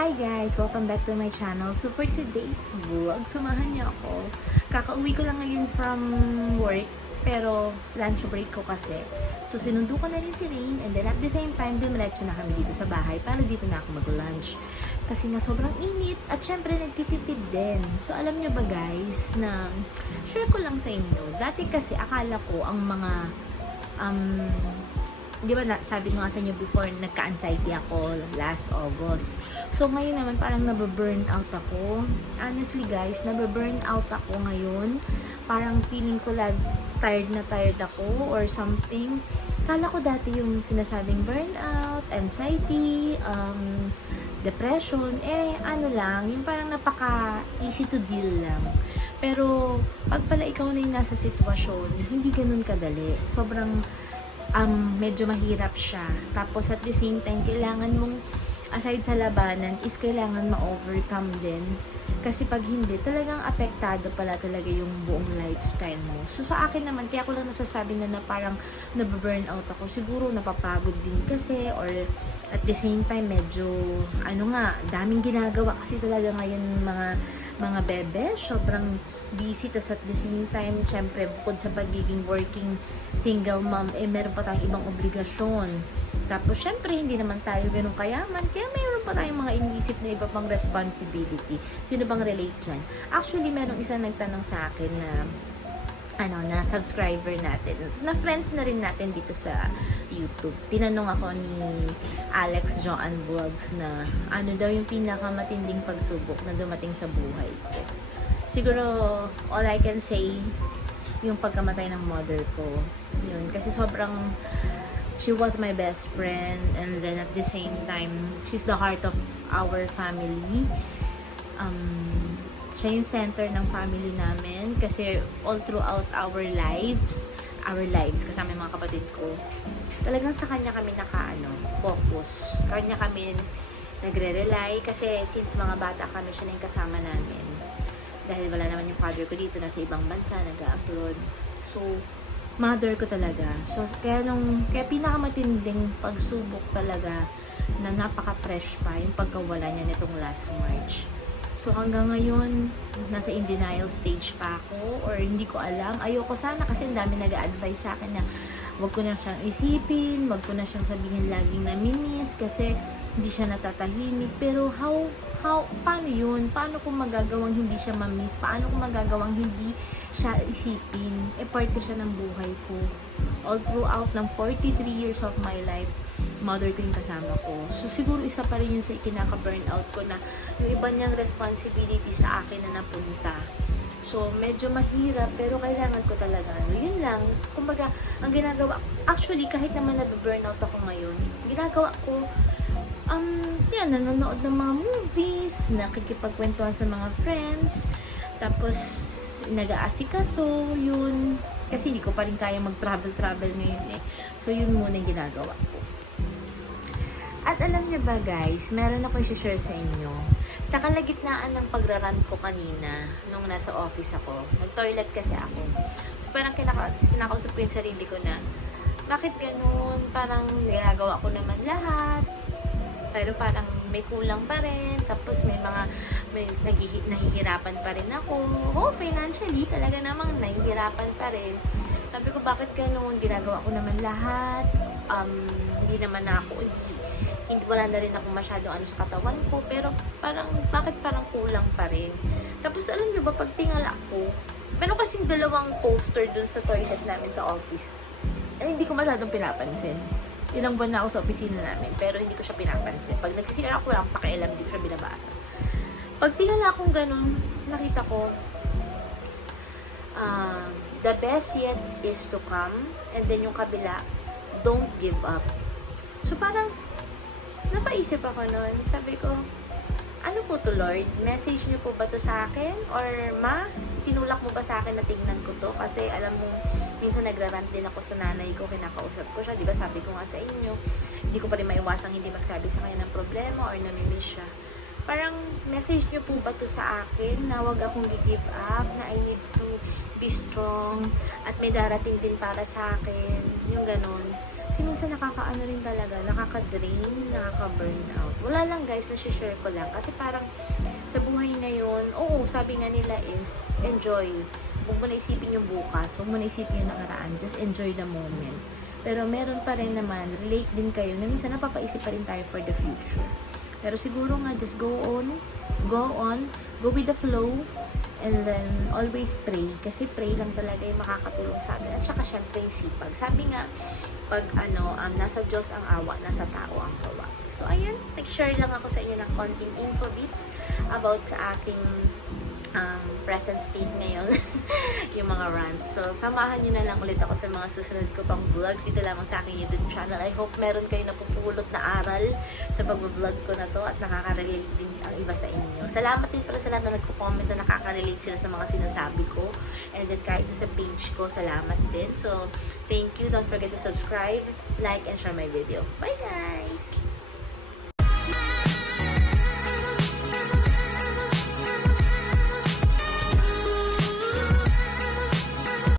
Hi guys! Welcome back to my channel. So for today's vlog, samahan niyo ako. Kakauwi ko lang ngayon from work, pero lunch break ko kasi. So sinundo ko na rin si Rain and then at the same time, dumiretso na kami dito sa bahay para dito na ako mag-lunch. Kasi nga sobrang init at syempre nagtitipid din. So alam niyo ba guys na share ko lang sa inyo. Dati kasi akala ko ang mga um, di ba na, sabi ko nga sa inyo before, nagka-anxiety ako last August. So, ngayon naman parang nababurn out ako. Honestly guys, nababurn out ako ngayon. Parang feeling ko lag tired na tired ako or something. Kala ko dati yung sinasabing burnout, anxiety, um, depression, eh ano lang, yung parang napaka easy to deal lang. Pero pag pala ikaw na yung nasa sitwasyon, hindi ganun kadali. Sobrang um, medyo mahirap siya. Tapos at the same time, kailangan mong, aside sa labanan, is kailangan ma-overcome din. Kasi pag hindi, talagang apektado pala talaga yung buong lifestyle mo. So sa akin naman, kaya ko lang nasasabi na, na parang nababurn out ako. Siguro napapagod din kasi or at the same time, medyo, ano nga, daming ginagawa kasi talaga ngayon mga mga bebe, sobrang busy. Tapos at the same time, syempre, bukod sa pagiging working single mom, eh, meron pa tayong ibang obligasyon. Tapos, syempre, hindi naman tayo ganun kayaman. Kaya mayroon pa tayong mga iniisip na iba pang responsibility. Sino bang relate dyan? Actually, merong isa nagtanong sa akin na ano, na subscriber natin. Na friends na rin natin dito sa YouTube. Tinanong ako ni Alex Joan Vlogs na ano daw yung pinakamatinding pagsubok na dumating sa buhay ko. Siguro, all I can say, yung pagkamatay ng mother ko. Yun, kasi sobrang she was my best friend and then at the same time, she's the heart of our family. Um, siya yung center ng family namin kasi all throughout our lives, our lives kasama yung mga kapatid ko, talagang sa kanya kami nakaano, focus. Kanya kami nagre-rely kasi since mga bata kami siya na yung kasama namin. Dahil wala naman yung father ko dito, nasa ibang bansa, nag-upload. So, mother ko talaga. So, kaya nung, kaya pinakamatinding pagsubok talaga na napaka-fresh pa yung pagkawala niya nitong last March. So hanggang ngayon, nasa in denial stage pa ako or hindi ko alam. Ayoko sana kasi ang dami nag-advise sa akin na wag ko na siyang isipin, wag ko na siyang sabihin laging namimiss kasi hindi siya natatahimik. Pero how, how, paano yun? Paano ko magagawang hindi siya mamiss? Paano ko magagawang hindi siya isipin? E parte siya ng buhay ko. All throughout ng 43 years of my life, mother ko yung kasama ko. So, siguro isa pa rin yun sa ikinaka-burnout ko na yung iba niyang responsibility sa akin na napunta. So, medyo mahirap, pero kailangan ko talaga. Ano, yun lang. Kumbaga, ang ginagawa, actually, kahit naman na-burnout ako ngayon, ginagawa ko, um, yan, nanonood ng mga movies, nakikipagkwentuhan sa mga friends, tapos, nag-aasikaso, yun. Kasi hindi ko pa rin kaya mag-travel-travel ngayon eh. So, yun muna yung ginagawa ko. At alam niyo ba guys, meron ako i-share sa inyo. Sa kalagitnaan ng pagraran ko kanina, nung nasa office ako, nag-toilet kasi ako. So parang kinaka kinakausap ko yung sarili ko na, bakit ganun? Parang ginagawa ko naman lahat. Pero parang may kulang pa rin. Tapos may mga, may naghihi- nahihirapan pa rin ako. Oo, financially, talaga namang nahihirapan pa rin. Sabi ko, bakit ganun? Ginagawa ko naman lahat. Um, hindi naman ako, hindi, hindi wala na rin ako masyado ano sa katawan ko. Pero parang, bakit parang kulang pa rin? Tapos alam niyo ba, pag tingala ko, meron kasing dalawang poster dun sa toilet namin sa office. Eh, hindi ko masyadong pinapansin. Ilang buwan na ako sa opisina namin, pero hindi ko siya pinapansin. Pag nagsisira ako, walang pakialam, hindi ko siya binabasa. Pag tingala akong ganun, nakita ko, ah, the best yet is to come, and then yung kabila, don't give up. So parang, napaisip ako noon. Sabi ko, ano po to Lord? Message niyo po ba to sa akin? Or ma, tinulak mo ba sa akin na tingnan ko to? Kasi alam mo, minsan nagrarant din ako sa nanay ko, kinakausap ko siya. Di ba sabi ko nga sa inyo, hindi ko pa rin maiwasang hindi magsabi sa kanya ng problema or namimiss siya. Parang message niyo po ba to sa akin na wag akong give up, na I need to be strong at may darating din para sa akin. Yung ganun Kasi minsan nakakaano rin talaga, nakaka-drain, nakaka-burn out. Wala lang guys, nasi-share ko lang. Kasi parang sa buhay ngayon, oo, sabi nga nila is enjoy. Huwag mo na isipin yung bukas, huwag mo na isipin yung nakaraan. Just enjoy the moment. Pero meron pa rin naman, relate din kayo na minsan napapaisip pa rin tayo for the future. Pero siguro nga, just go on, go on, go with the flow, and then always pray. Kasi pray lang talaga yung makakatulong sa atin. At saka syempre yung sipag. Sabi nga, pag ano, um, nasa Diyos ang awa, nasa tao ang gawa. So ayan, nag-share lang ako sa inyo ng konting info bits about sa aking um, present state ngayon, yung mga rants. So, samahan nyo na lang ulit ako sa mga susunod ko pang vlogs dito lamang sa aking YouTube channel. I hope meron kayo napupulot na aral sa pag-vlog ko na to at nakaka-relate din ang iba sa inyo. Salamat din pala sa lahat na nagko-comment na nakaka-relate sila sa mga sinasabi ko. And then kahit sa page ko, salamat din. So, thank you. Don't forget to subscribe, like, and share my video. Bye guys!